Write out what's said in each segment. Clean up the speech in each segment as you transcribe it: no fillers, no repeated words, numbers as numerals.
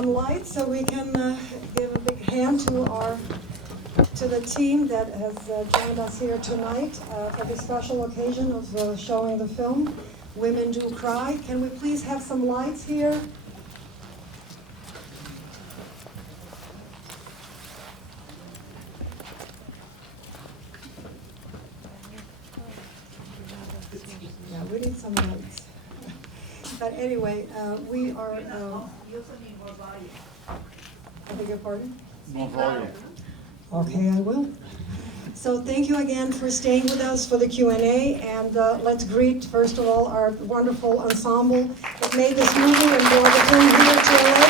some light so we can give a big hand to the team that has joined us here tonight for the special occasion of showing the film, Women Do Cry. Can we please have some lights here? Yeah, we need some lights. But anyway, we are... You also need more volume. I beg your pardon? More volume. Okay, I will. So thank you again for staying with us for the Q&A, and let's greet, first of all, our wonderful ensemble that made this movie and brought the film here to LA.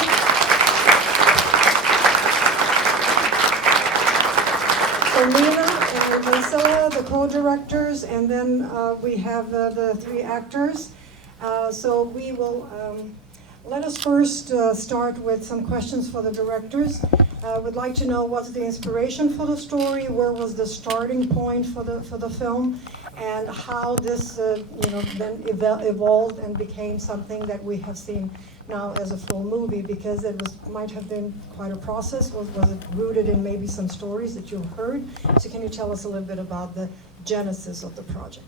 So Mina and Vesela, the co-directors, and then we have the three actors. So we will, let us first start with some questions for the directors. Would like to know what's the inspiration for the story, where was the starting point for the film, and how this then evolved and became something that we have seen now as a full movie, because it might have been quite a process. Was it rooted in maybe some stories that you've heard? So can you tell us a little bit about the genesis of the project?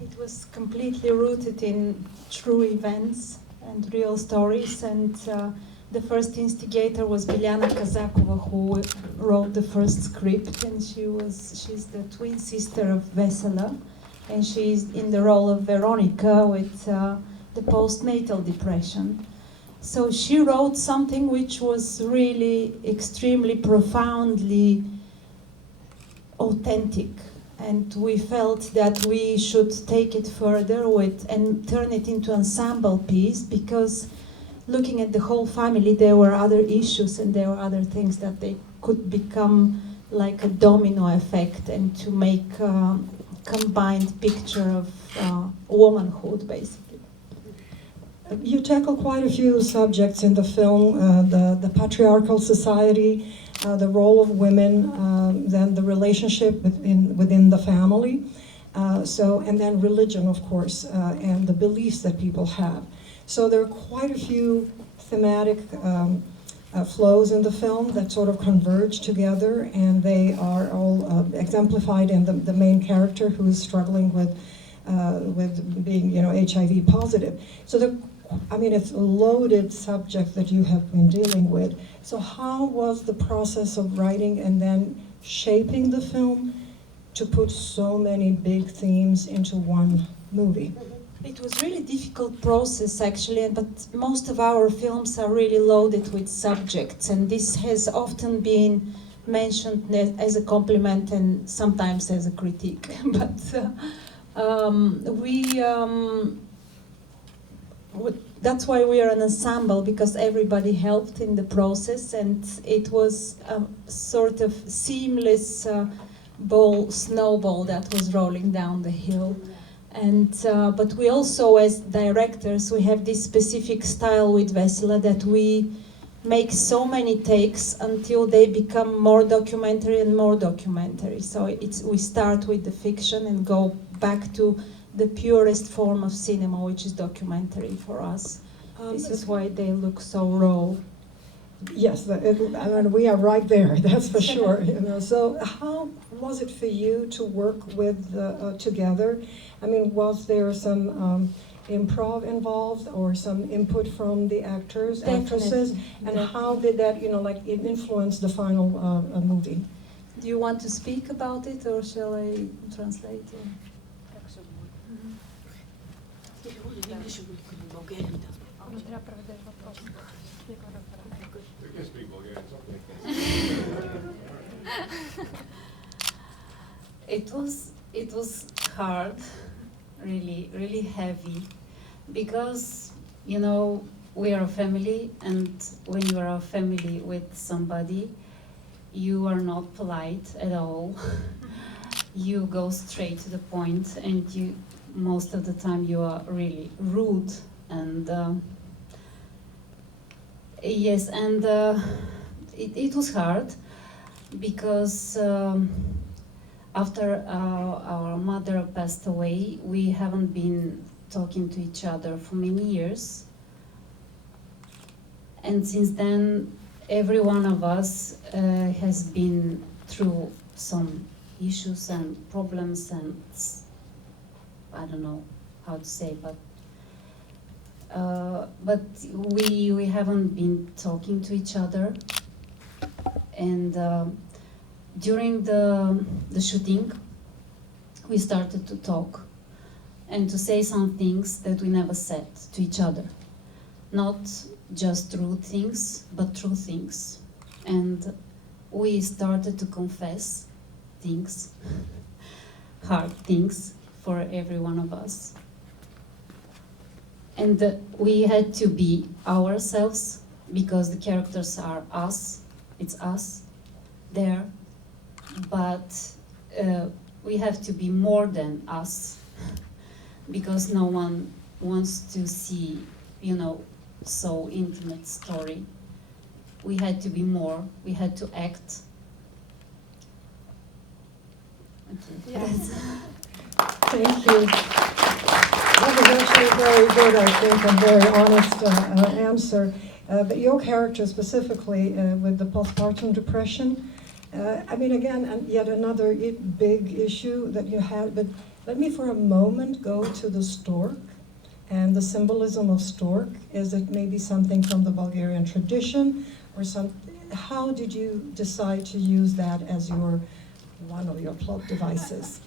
It was completely rooted in true events and real stories, and the first instigator was Bilyana Kazakova, who wrote the first script, and she's the twin sister of Vesela, and she's in the role of Veronica with the postnatal depression. So she wrote something which was really extremely profoundly authentic, and we felt that we should take it further and turn it into an ensemble piece, because looking at the whole family, there were other issues and there were other things that they could become like a domino effect, and to make a combined picture of womanhood, basically. You tackle quite a few subjects in the film, the patriarchal society, the role of women, then the relationship within the family, and then religion, of course, and the beliefs that people have. So there are quite a few thematic flows in the film that sort of converge together, and they are all exemplified in the main character, who is struggling with being, HIV positive. So it's a loaded subject that you have been dealing with. So how was the process of writing and then shaping the film to put so many big themes into one movie? It was really difficult process, actually, but most of our films are really loaded with subjects, and this has often been mentioned as a compliment and sometimes as a critique. But that's why we are an ensemble, because everybody helped in the process, and it was a sort of seamless snowball that was rolling down the hill. And but we also, as directors, we have this specific style with Vesela that we make so many takes until they become more documentary and more documentary. So we start with the fiction and go back to the purest form of cinema, which is documentary for us. This is why they look so raw. Yes, we are right there, that's for sure. So how was it for you to work with together? Was there some improv involved, or some input from the actors, actresses? And how did that, it influence the final movie? Do you want to speak about it, or shall I translate it? It was hard, really heavy, because we are a family, and when you are a family with somebody, you are not polite at all. You go straight to the point, and most of the time you are really rude, and yes, and it was hard, because after our mother passed away, we haven't been talking to each other for many years, And since then, every one of us has been through some issues and problems, and I don't know how to say, but we haven't been talking to each other. And during the shooting, we started to talk and to say some things that we never said to each other. Not just rude things, but true things. And we started to confess things, hard things for every one of us. And we had to be ourselves, because the characters are us, it's us there, but we have to be more than us, because no one wants to see, you know, so intimate story. We had to be more, we had to act. Okay. Yes. Thank you. That was actually very good, I think, and very honest answer. But your character specifically with the postpartum depression, I mean, again, and yet another big issue that you had, but let me for a moment go to the stork and the symbolism of stork. Is it maybe something from the Bulgarian tradition, or how did you decide to use that as one of your plot devices?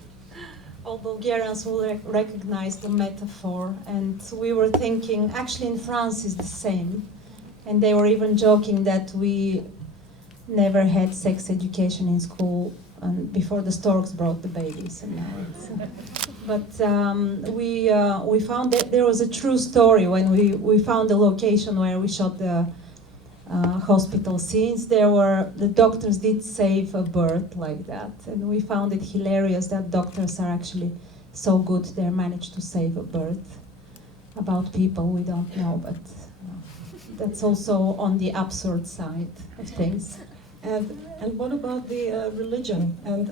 All Bulgarians will recognize the metaphor, and we were thinking, actually in France is the same, and they were even joking that we never had sex education in school before the storks brought the babies. And now but we found that there was a true story when we found the location where we shot the hospital scenes. The doctors did save a bird like that, and we found it hilarious that doctors are actually so good they managed to save a bird. About people we don't know, but that's also on the absurd side of things. And what about the religion? And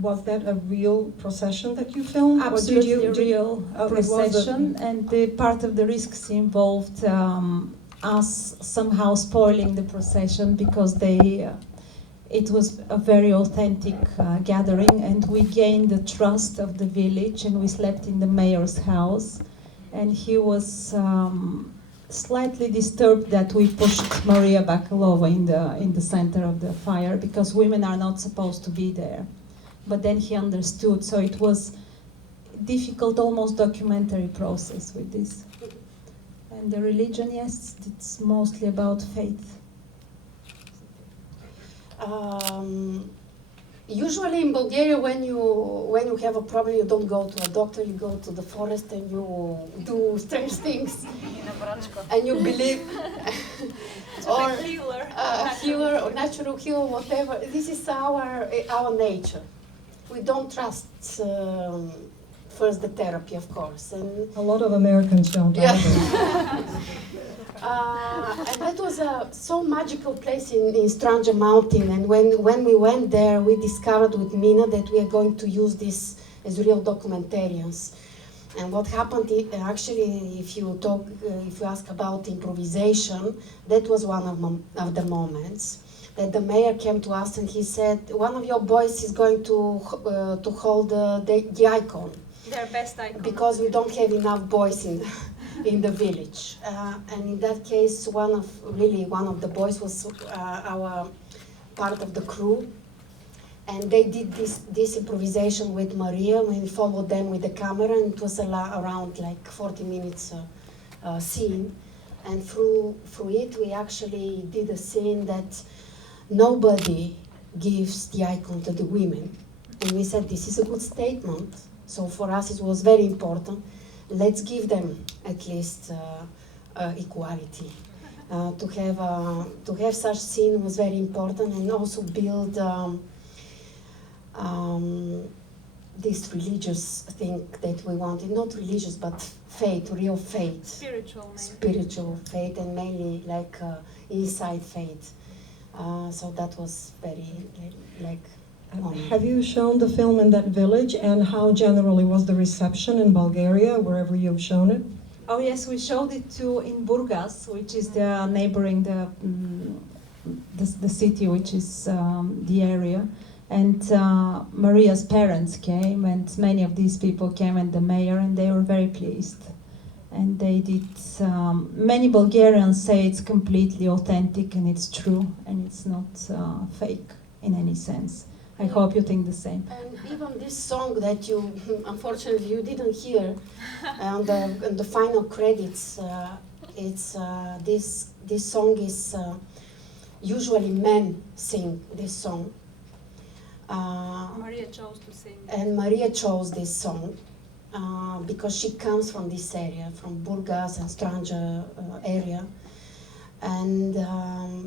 was that a real procession that you filmed? Absolutely or did real procession, and the part of the risks involved us somehow spoiling the procession, because it was a very authentic gathering, and we gained the trust of the village, and we slept in the mayor's house, and he was slightly disturbed that we pushed Maria Bakalova in the center of the fire, because women are not supposed to be there. But then he understood, so it was difficult, almost documentary process with this. And the religion, yes, it's mostly about faith. Usually in Bulgaria, when you have a problem, you don't go to a doctor, you go to the forest and you do strange things. And you believe, or a healer or natural healer, whatever. This is our nature. We don't trust first the therapy, of course. And a lot of Americans don't either. And that was a so magical place in Stranja Mountain, and when we went there, we discovered with Mina that we are going to use this as real documentarians. And what happened, actually, if you ask about improvisation, that was one of the moments that the mayor came to us and he said, one of your boys is going to hold the icon. Their best icon. Because we don't have enough boys in the village. And in that case, one of the boys was our part of the crew. And they did this improvisation with Maria. We followed them with the camera, and it was around like 40 minutes scene. And through it, we actually did a scene that nobody gives the icon to the women. And we said, this is a good statement. So for us, it was very important. Let's give them at least equality. To have such scene was very important, and also build this religious thing that we wanted. Not religious, but faith, real faith. Spiritual faith, and mainly like inside faith. So that was very like. Have you shown the film in that village, and how generally was the reception in Bulgaria, wherever you've shown it? Oh yes, we showed it in Burgas, which is the neighboring the city, which is the area. And Maria's parents came, and many of these people came, and the mayor, and they were very pleased. And they did. Many Bulgarians say it's completely authentic and it's true, and it's not fake in any sense. I hope you think the same. And even this song that you, unfortunately, you didn't hear, on the final credits, it's this song is usually men sing this song. Maria chose to sing. And Maria chose this song because she comes from this area, from Burgas and Stranja area. And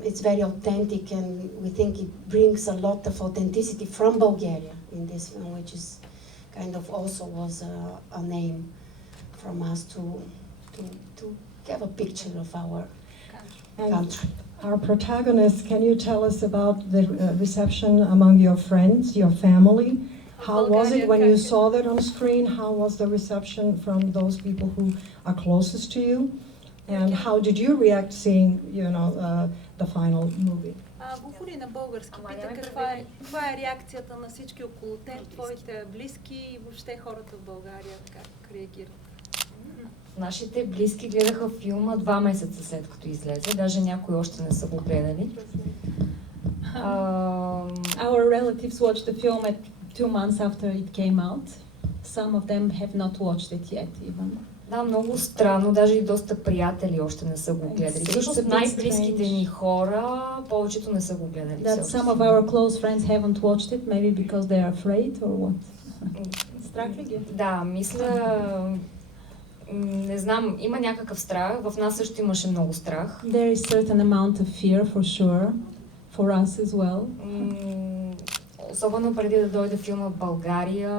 it's very authentic, and we think it brings a lot of authenticity from Bulgaria in this film, which is kind of also was a name from us to give a picture of our country. Our protagonist, can you tell us about the reception among your friends, your family? How was it when you saw that on screen? How was the reception from those people who are closest to you? And how did you react seeing, the final movie? Говори на български. Пита каква е реакцията на всички около теб, твоите близки и въобще хората в България, как реагират? Нашите близки гледаха филма 2 месеца след като излезе, даже някои още не са го гледали. Our relatives watched the film 2 months after it came out. Some of them have not watched it yet even. Да, много странно, даже и доста приятели още не са го гледали. Всъщност най-близките ни хора, повечето не са го гледали. That some of our close friends haven't watched it, maybe because they are afraid or what? Страх ли ги? Да, мисля... Не знам, има някакъв страх. В нас също имаше много страх. There is certain amount of fear for sure, for us as well. Особено преди да дойде филма в България,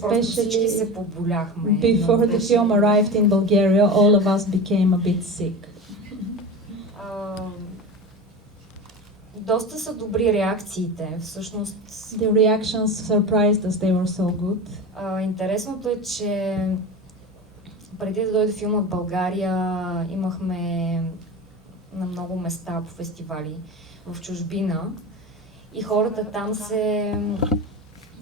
просто всички се поболяхме. Before the film arrived in Bulgaria, all of us became a bit sick. Доста са добри реакциите, всъщност. The reactions surprised us, they were so good. Интересното е, че преди да дойде филма в България, имахме на много места по фестивали в чужбина и хората там се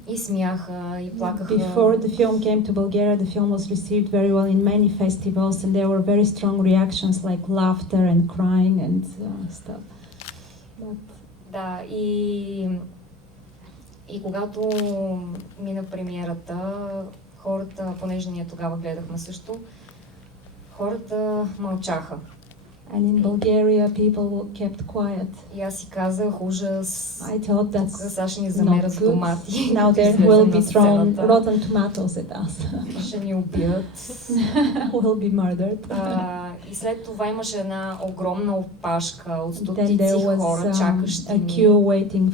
и смяха, и плакаха. Before the film came to Bulgaria, the film was received very well in many festivals, and there were very strong reactions like laughter and crying and stuff. Да, и когато мина премиерата, хората, понеже ние тогава гледахме също, хората мълчаха. And in Bulgaria, people kept quiet. И аз си казах, ужас, I thought тук that's сега ще ни замерят с домати. Now there will be thrown rotten tomatoes at us. Ще ни убият. Will be murdered. И след това имаше една огромна опашка от Then стотици there хора, was чакащи a ни. queue waiting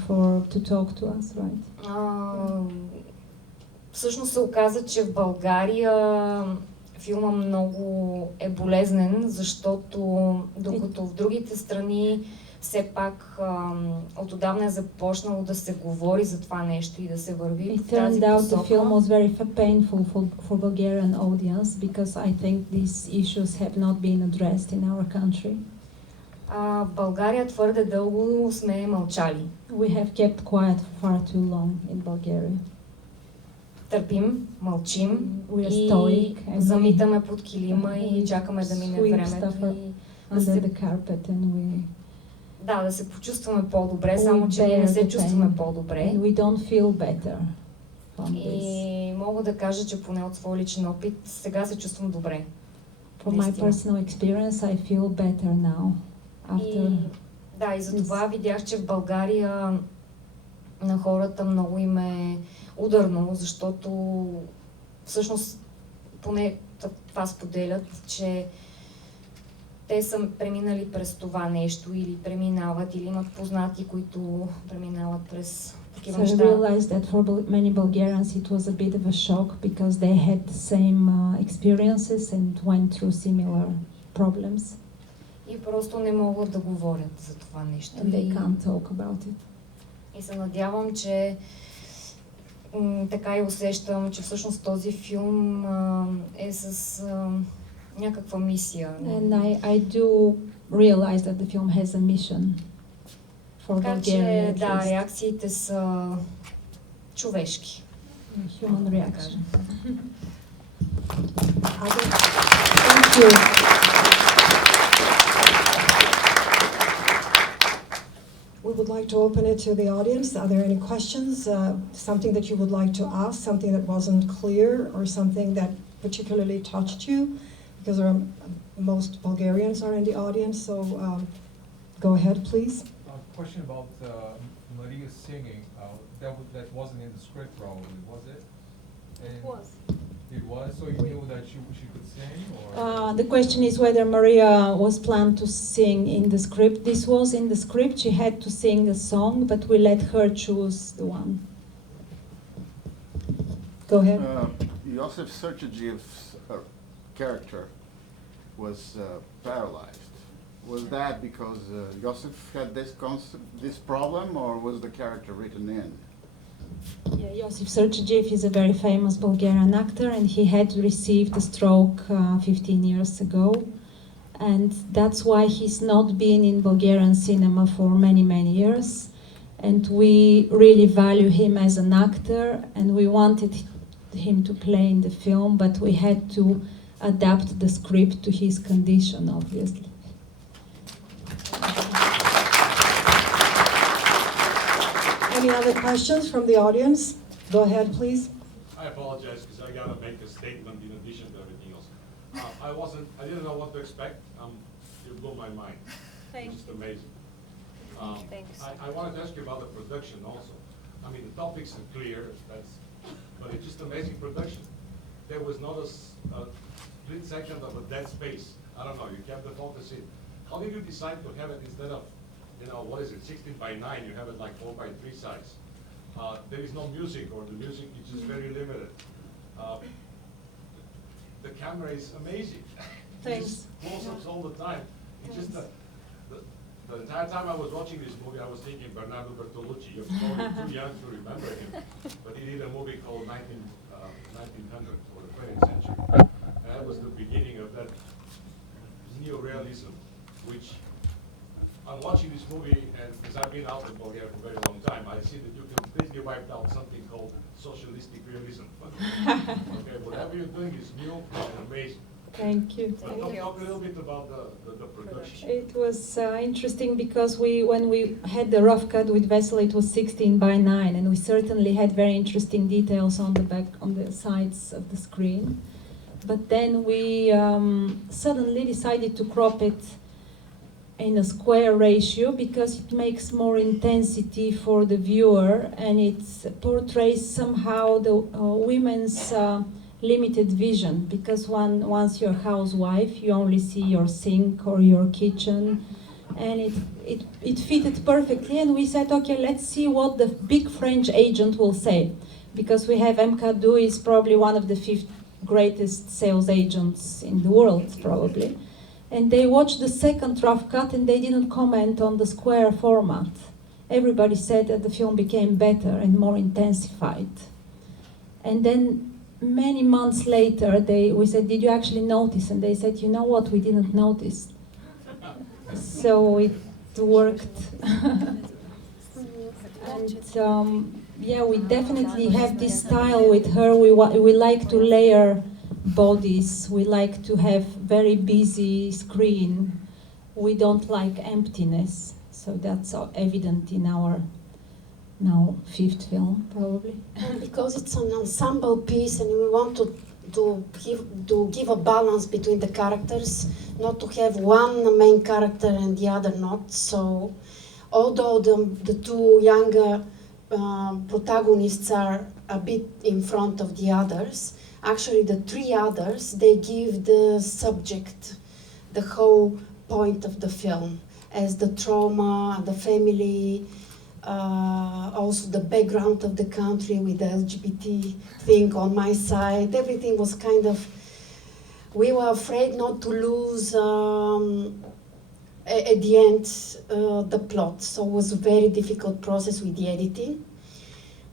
to talk to us, right? Всъщност се оказа, че в България филма много е болезнен, защото докато в другите страни все пак отдавна е започнало да се говори за това нещо и да се върви в тази It turned out the посока. film was very painful for Bulgarian audience because I think these issues have not been addressed in our country. В България твърде дълго сме мълчали. We have kept quiet far too long in Bulgaria. Търпим, мълчим We are и stoic and замитаме под килима и чакаме да мине sweep времето stuff и under the carpet and we да се почувстваме по-добре, само че ние не се чувстваме по-добре. and we don't feel better from this. И мога да кажа, че поне от свой личен опит сега се чувствам добре. From my personal experience, I feel better now. И за това видях, че в България на хората много им е ударно, защото всъщност поне това споделят, че те са преминали през това нещо или преминават, или имат познати, които преминават през такива So I неща. realized that for many Bulgarians it was a bit of a shock because they had the same experiences and went through similar problems. И просто не могат да говорят за това нещо. And they can't talk about it. И се надявам, че така и усещам, че всъщност този филм е с някаква мисия. And I do realize that the film has a mission for Така Bulgaria. че, At да, least. реакциите са човешки. Human reaction. Other- Thank you. We would like to open it to the audience. Are there any questions? Something that you would like to ask, something that wasn't clear, or something that particularly touched you? Because most Bulgarians are in the audience, so go ahead, please. Question about Maria singing. That wasn't in the script, probably, was it? And Was. It was. So you knew that she could sing, or? The question is whether Maria was planned to sing in the script. This was in the script. She had to sing a song, but we let her choose the one. Go ahead. Josef Sergeyev's character was paralyzed. Was that because Josef had this problem, or was the character written in? Yeah, Josif Sergejev is a very famous Bulgarian actor, and he had received a stroke 15 years ago. And that's why he's not been in Bulgarian cinema for many, many years. And we really value him as an actor, and we wanted him to play in the film, but we had to adapt the script to his condition, obviously. Any other questions from the audience? Go ahead, please. I apologize because I gotta make a statement in addition to everything else. I didn't know what to expect. You blew my mind. Thanks. It's just amazing. Thanks. I wanted to ask you about the production also. I mean, the topics are clear, but it's just amazing production. There was not a split second of a dead space. I don't know, you kept the focus in. How did you decide to have it instead of, what is it, 16 by 9, you have it like 4 by 3 size? There is no music, or the music is just very limited. The camera is amazing. Thanks. Just close-ups all the time. It's just the entire time I was watching this movie, I was thinking Bernardo Bertolucci. You're probably too young to remember him, but he did a movie called 1900, or the 20th century. And that was the beginning of that neorealism, which I'm watching this movie, and because I've been out in Bulgaria for a very long time, I see that you completely wiped out something called socialistic realism. Okay, whatever you're doing is new and amazing. Thank you. But talk a little bit about the production. It was interesting because when we had the rough cut with Vesela, it was 16 by 9, and we certainly had very interesting details on the back, on the sides of the screen. But then we suddenly decided to crop it in a square ratio because it makes more intensity for the viewer, and it portrays somehow the women's limited vision, because once you're a housewife, you only see your sink or your kitchen, and it fitted perfectly. And we said, okay, let's see what the big French agent will say, because we have MKDU is probably one of the 5th greatest sales agents in the world, probably. And they watched the second rough cut and they didn't comment on the square format. Everybody said that the film became better and more intensified. And then many months later, we said, did you actually notice? And they said, you know what, we didn't notice. So it worked. And yeah, we definitely have this style with her. We like to layer bodies. We like to have very busy screen. We don't like emptiness. So that's evident in our now 5th film, probably. Because it's an ensemble piece and we want to give a balance between the characters, not to have one main character and the other not. So although the 2 younger protagonists are a bit in front of the others, actually the 3 others, they give the subject, the whole point of the film, as the trauma, the family, also the background of the country with the LGBT thing on my side. Everything was kind of, we were afraid not to lose at the end the plot. So it was a very difficult process with the editing.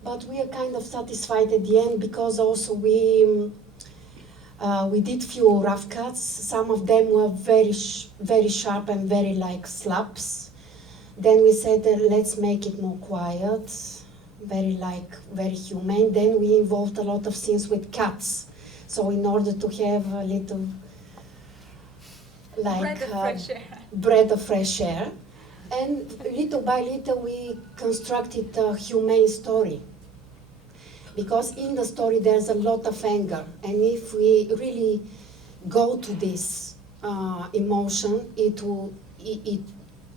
But we are kind of satisfied at the end because also we We did few rough cuts. Some of them were very sharp and very like slaps. Then we said, let's make it more quiet, very humane. Then we involved a lot of scenes with cats. So in order to have a little, like, breath of fresh air. breath of fresh air. And little by little we constructed a humane story. Because in the story there's a lot of anger, and if we really go to this emotion,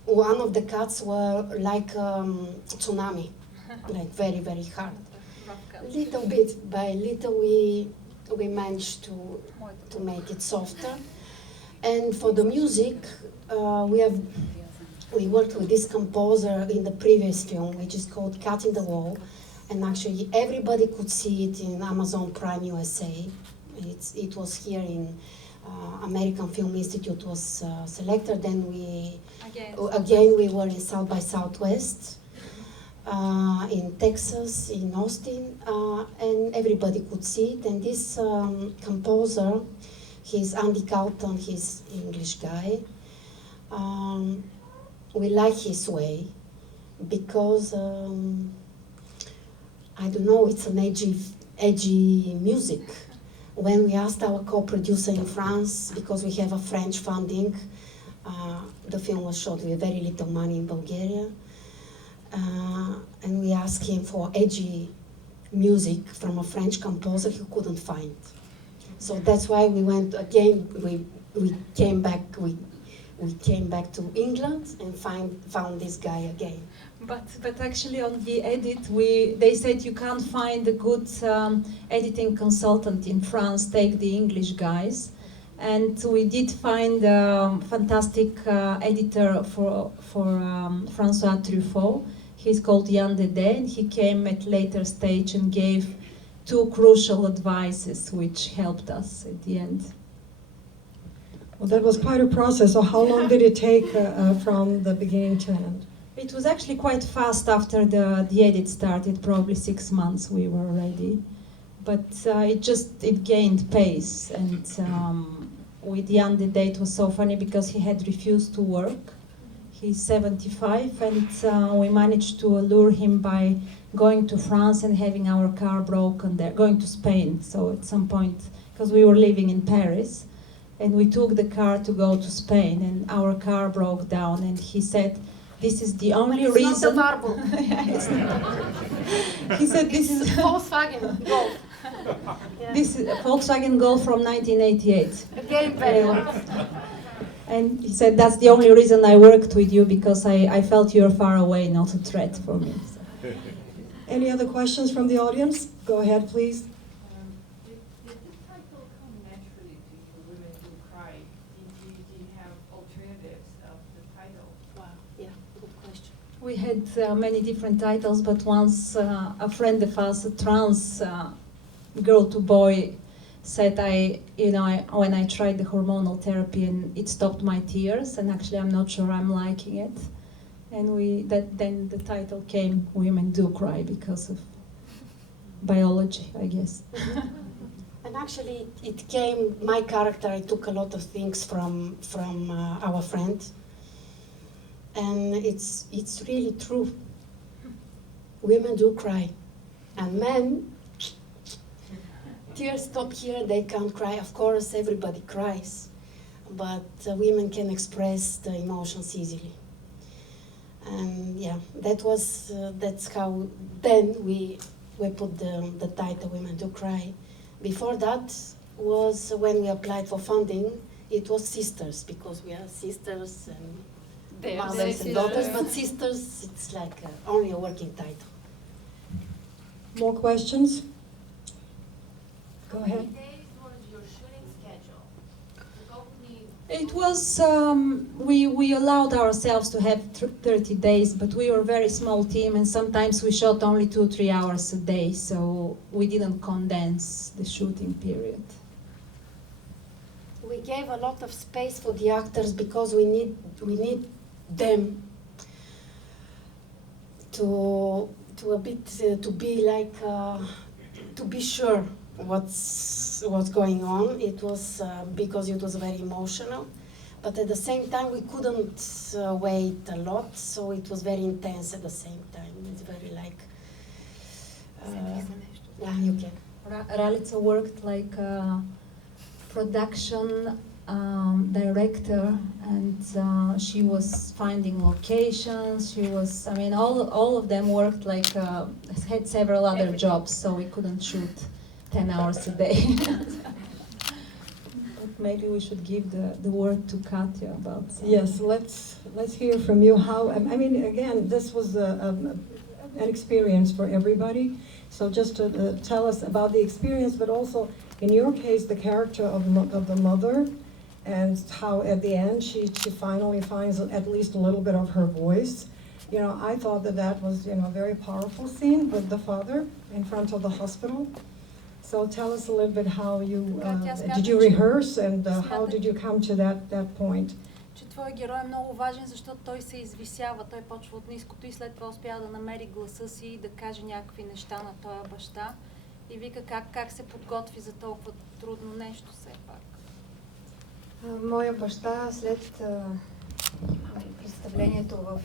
one of the cuts were like tsunami, like very, very hard. Little bit by little we managed to make it softer. And for the music, we worked with this composer in the previous film, which is called Cat in the Wall. And actually, everybody could see it in Amazon Prime USA. It was here in American Film Institute was selected. Then we were in South by Southwest, in Texas, in Austin, and everybody could see it. And this composer, he's Andy Calton, he's English guy. We like his way because. I don't know, it's an edgy music. When we asked our co-producer in France, because we have a French funding, the film was shot with very little money in Bulgaria, and we asked him for edgy music from a French composer he couldn't find. So that's why we went again, we came back to England and found this guy again. But actually on the edit, they said you can't find a good editing consultant in France, take the English guys. And we did find a fantastic editor for François Truffaut. He's called Yann Dede, and he came at later stage and gave 2 crucial advices which helped us at the end. Well, that was quite a process. So how long did it take from the beginning to end? It was actually quite fast after the edit started, probably 6 months we were ready. But it gained pace, and with Yann the date was so funny because he had refused to work. He's 75, and we managed to lure him by going to France and having our car broken there, going to Spain. So at some point, because we were living in Paris, and we took the car to go to Spain, and our car broke down, and he said, this is the only reason. Not the marble. He said this is Volkswagen Golf. This is a Volkswagen Golf from 1988. Again, very well. And he said that's the only reason I worked with you, because I felt you're far away, not a threat for me. So. Any other questions from the audience? Go ahead, please. Did the title come naturally to you, Women Do Cry? Did you have alternatives of the title? Wow, yeah, good question. We had many different titles, but once a friend of us, a trans girl to boy, said when I tried the hormonal therapy and it stopped my tears, and actually I'm not sure I'm liking it. And then the title came, Women Do Cry, because of biology, I guess. And actually, it came, my character, I took a lot of things from our friend. And it's really true. Women do cry. And men, tears stop here, they can't cry. Of course, everybody cries. But women can express the emotions easily. And yeah, that's how then we put the title Women Do Cry. Before that was when we applied for funding, it was sisters, because we are sisters and mothers and daughters, but sisters, it's like only a working title. More questions? Go ahead. It was, we allowed ourselves to have 30 days, but we were a very small team, and sometimes we shot only 2-3 hours a day, so we didn't condense the shooting period. We gave a lot of space for the actors because we need them to be like to be sure what's going on. It was because it was very emotional, but at the same time we couldn't wait a lot, so it was very intense at the same time. It's very like yeah, you can. Ralitsa worked like a production director, and she was finding locations. She was, I mean, all of them worked like had several other jobs, so we couldn't shoot 10 hours a day. But maybe we should give the word to Katia about some. Yes, let's hear from you. How, I mean, again, this was an experience for everybody. So just to tell us about the experience, but also in your case, the character of the mother, and how at the end she finally finds at least a little bit of her voice. You know, I thought that was, you know, a very powerful scene with the father in front of the hospital. So tell us a little bit how you, did you rehearse, and how did you come to that point? Че твой герой е много важен, защото той се извисява, той почва от ниското и след това успява да намери гласа си и да каже някакви неща на този баща и вика как се подготви за толкова трудно нещо все пак. Моя баща след представлението в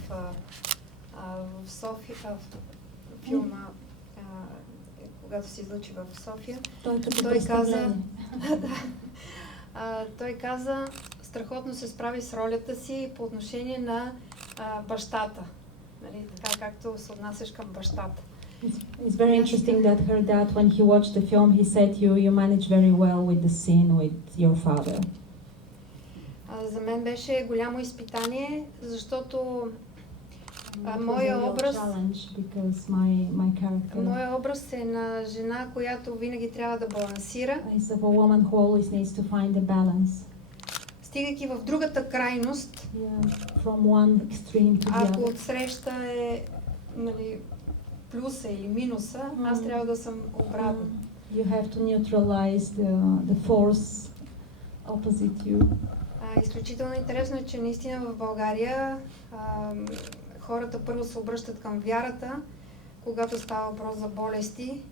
София, в филма, когато се излъчи в София, той каза, страхотно се справи с ролята си по отношение на бащата. Нали, така както се отнасяш към бащата. It's very interesting that her dad, when he watched the film, he said you managed very well with the scene with your father. За мен беше голямо изпитание, защото моя образ е на жена, която винаги трябва да балансира. Стигайки в другата крайност, ако отсреща е, нали, плюса или минуса, аз трябва да съм обратно. You have to neutralize the force opposite you. Изключително интересно е, че наистина в България хората първо се обръщат към вярата, когато става въпрос за болести.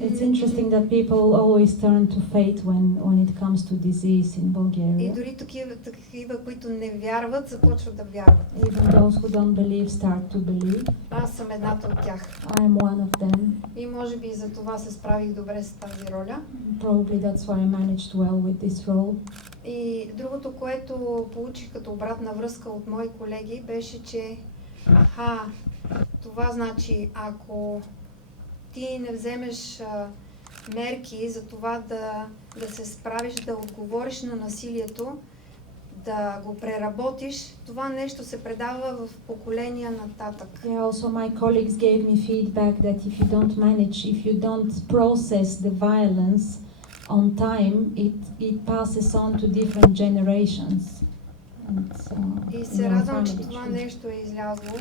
It's interesting that people always turn to faith when it comes to disease in Bulgaria. И дори такива, които не вярват, започват да вярват. Even those who don't believe start to believe. Аз съм едната от тях. I am one of them. И може би за това се справих добре с тази роля. Probably that's why I managed well with this role. И другото, което получих като обратна връзка от мои колеги, беше, че това значи, ако ти не вземеш мерки за това да се справиш, да отговориш на насилието, да го преработиш, това нещо се предава в поколения нататък. Yeah, also my colleagues gave me feedback that if you don't manage, if you don't process the violence on time, it passes on to different generations. И се радвам, че това нещо е излязло.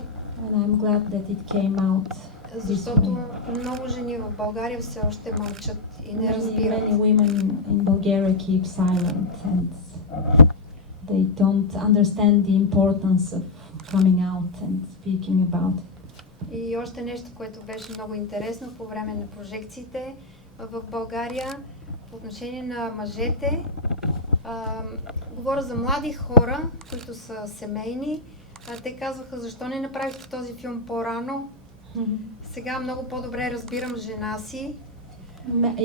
And I'm glad that it came out. Защото много жени в България все още мълчат и не разбират. Many women in Bulgaria keep silent and they don't understand the importance of coming out and speaking about it. И още нещо, което беше много интересно по време на прожекциите в България, по отношение на мъжете, говоря за млади хора, които са семейни. Те казваха, защо не направихте този филм по-рано? Сега много по-добре разбирам жена си.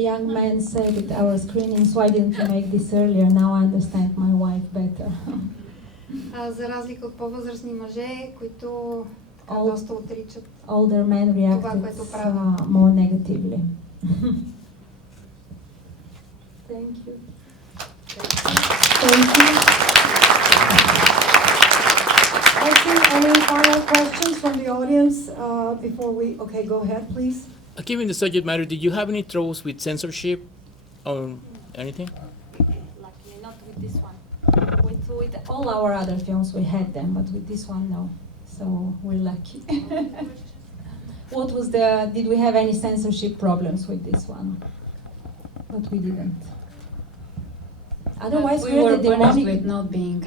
Young men said at our screenings, why didn't you make this earlier? Now I understand my wife better. За разлика от по-възрастни мъже, които доста отричат older men reacted това, което правят. More negatively. Thank you. Thank you. Any final questions from the audience before we? Okay, go ahead, please. Given the subject matter, did you have any troubles with censorship or anything? Luckily, not with this one. With all our other films, we had them, but with this one, no. So we're lucky. What was did we have any censorship problems with this one? But we didn't. Otherwise, we were punished with not being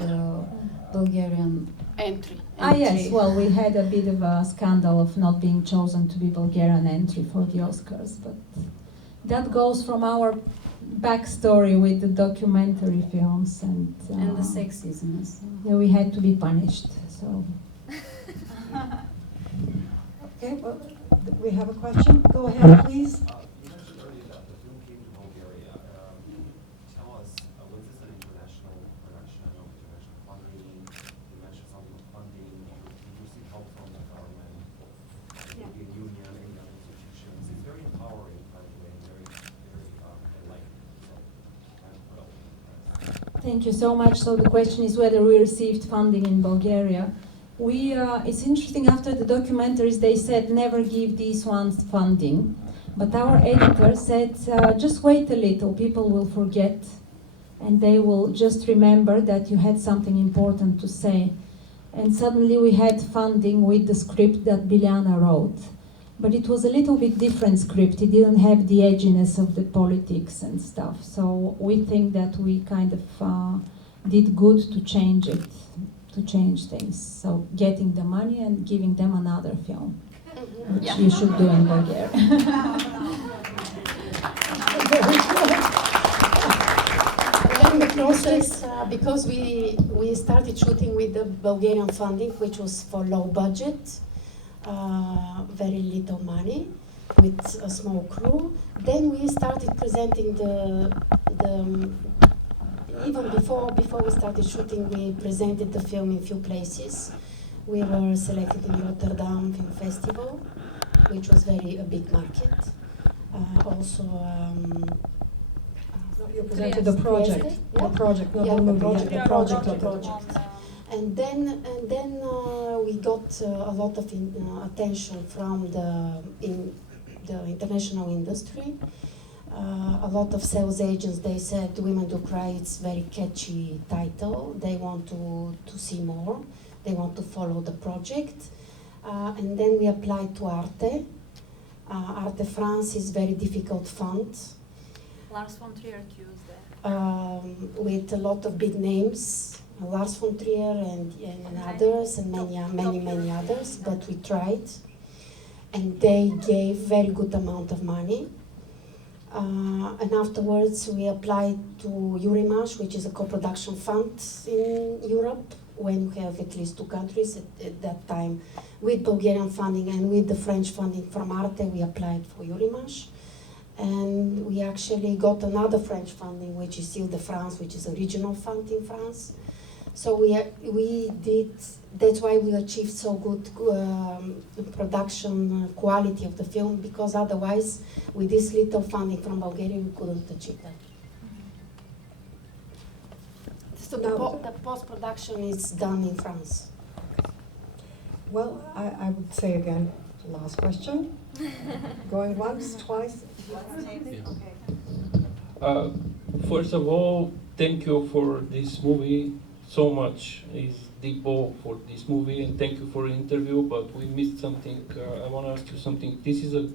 Bulgarian entry. Yes, well, we had a bit of a scandal of not being chosen to be Bulgarian entry for the Oscars, but that goes from our backstory with the documentary films and And the sexism as well. yeah, we had to be punished. So Okay, well, we have a question. Go ahead, please. You mentioned earlier that the film came to Bulgaria. Tell us, was this an international production of international fundraising? You mentioned something of funding. Did you receive help from the government, the European Union, any other institutions? It's very empowering, by the way, very enlightening. So I'm well impressed. thank you so much. So the question is whether we received funding in Bulgaria. It's interesting, after the documentaries they said never give these ones funding, but our editor said just wait a little, people will forget and they will just remember that you had something important to say. And suddenly we had funding with the script that Bilyana wrote. But it was a little bit different script, it didn't have the edginess of the politics and stuff. So we think that we kind of did good to change it. To change things. So getting the money and giving them another film, which you should do in Bulgaria. Then the process, because we started shooting with the Bulgarian funding, which was for low budget, very little money, with a small crew. Then we started presenting even before we started shooting, we presented the film in few places. We were selected in Rotterdam Film Festival, which was a big market. Also, You presented the project, Yeah. the project, not Yeah, the movie, the project of the project. And then we got a lot of attention from the international industry. A lot of sales agents, they said Women Do Cry, it's very catchy title. They want to see more. They want to follow the project. And then we applied to Arte. Arte France is very difficult fund. Lars von Trier accused there. With a lot of big names, Lars von Trier and others, and many others, but we tried. And they gave very good amount of money. And afterwards we applied to Eurimages, which is a co-production fund in Europe, when you have at least two countries at that time. With Bulgarian funding and with the French funding from Arte, we applied for Eurimages. And we actually got another French funding, which is Île-de-France, which is a regional fund in France. So we did, that's why we achieved so good production quality of the film, because otherwise, with this little funding from Bulgaria, we couldn't achieve that. So the post-production is done in France. Well, I would say again, last question. Going once, twice. First of all, thank you for this movie. So much is Depot for this movie, and thank you for the interview, but we missed something. I want to ask you something. This is a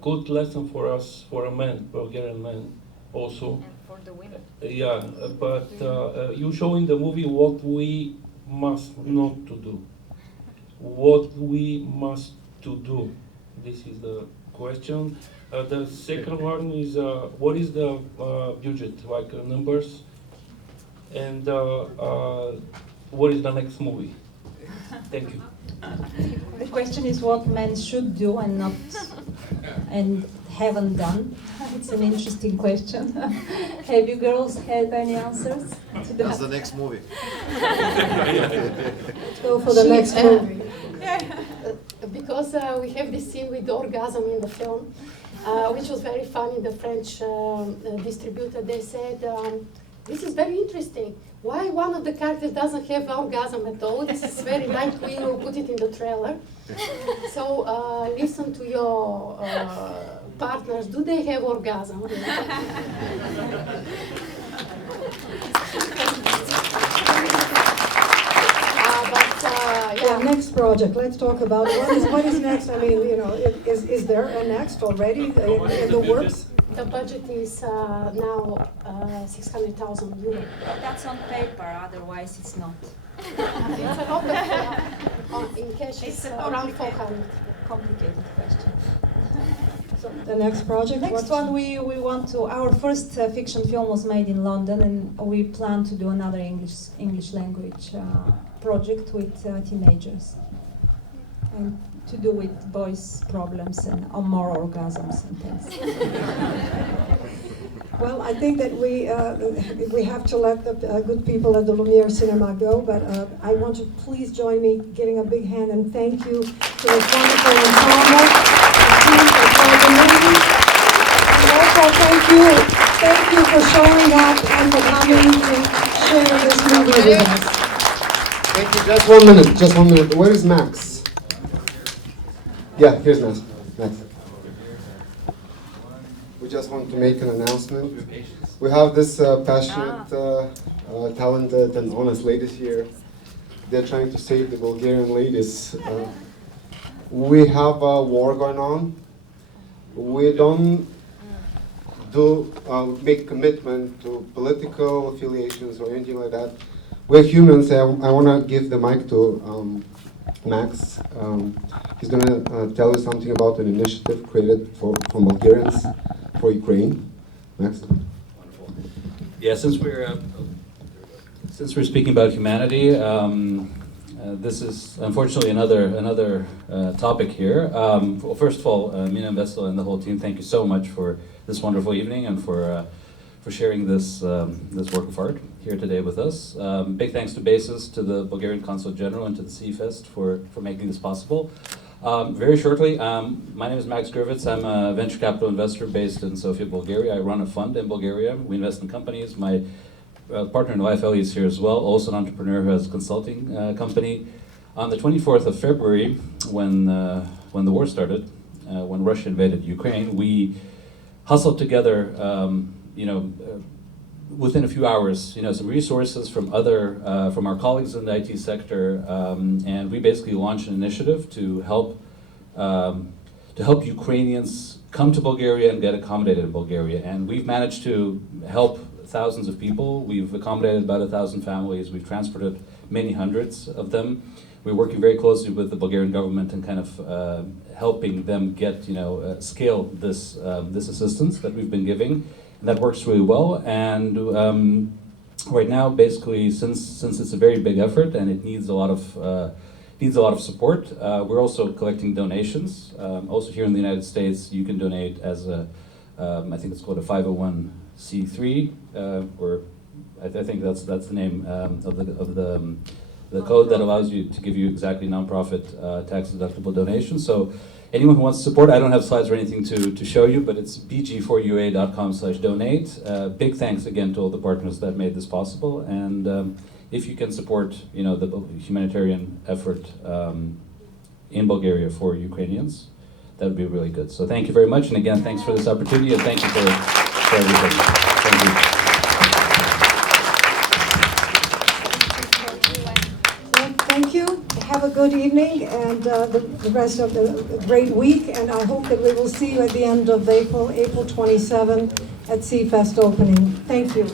good lesson for us, for a man, Bulgarian man, also. And for the women. Yeah, but you show in the movie what we must not to do. What we must to do. This is the question. The second one is, what is the budget, like numbers? And what is the next movie? Thank you. The question is what men should do and not and haven't done. It's an interesting question. Have you girls had any answers to that? That's the next movie. Let's go for the next movie. Because we have this scene with orgasm in the film, which was very funny. The French distributor, they said, this is very interesting. Why one of the characters doesn't have orgasm at all? This is very nice. We will put it in the trailer. So listen to your partners. Do they have orgasm? Yeah, next project. Let's talk about what is next. I mean, is there a next already in the works? The budget is now 600,000 euros. That's on paper, otherwise it's not. It's a lot of, in cash it's around 400. Complicated question. So the next project? Next one, we want to. Our first fiction film was made in London, and we plan to do another English language project with teenagers, and to do with boys' problems and more orgasms and things. Well, I think that we have to let the good people at the Lumiere Cinema go, but I want to please join me giving a big hand and thank you to this wonderful ensemble, the team that saw the movie, and also thank you for showing up and for coming to share this movie with us. Thank you. Just 1 minute. Where is Max? Yeah, here's Max. We just want to make an announcement. We have this passionate, talented, and honest ladies here. They're trying to save the Bulgarian ladies. We have a war going on. We don't make commitment to political affiliations or anything like that. We're humans. I want to give the mic to Max. He's going to tell you something about an initiative created for Bulgarians for Ukraine. Max? Wonderful. Yeah, since we're speaking about humanity, this is unfortunately another topic here. Well, first of all, Mina and Vesela and the whole team, thank you so much for this wonderful evening and for sharing this work of art here today with us. Big thanks to BASIS, to the Bulgarian Consul General, and to the CFest for making this possible. Very shortly, my name is Max Griffitz. I'm a venture capital investor based in Sofia, Bulgaria. I run a fund in Bulgaria. We invest in companies. My partner in life, Ellie, is here as well, also an entrepreneur who has a consulting company. On the 24th of February, when the war started, when Russia invaded Ukraine, we hustled together, within a few hours, some resources from from our colleagues in the IT sector, and we basically launched an initiative to help Ukrainians come to Bulgaria and get accommodated in Bulgaria. And we've managed to help thousands of people. We've accommodated about 1,000 families. We've transported many hundreds of them. We're working very closely with the Bulgarian government and kind of helping them get, scale this assistance that we've been giving. And that works really well. And right now, basically, since it's a very big effort and it needs a lot of support, we're also collecting donations. Also here in the United States, you can donate as I think it's called a 501c3, or I think that's the name of the code that allows you to give you exactly nonprofit tax-deductible donations. So anyone who wants to support, I don't have slides or anything to show you, but it's bg4ua.com/donate. Big thanks again to all the partners that made this possible. And if you can support, the humanitarian effort in Bulgaria for Ukrainians, that would be really good. So thank you very much. And again, thanks for this opportunity, and thank you for everything. Thank you. Thank you. Have a good evening and the rest of the great week. And I hope that we will see you at the end of April 27 at CFest opening. Thank you.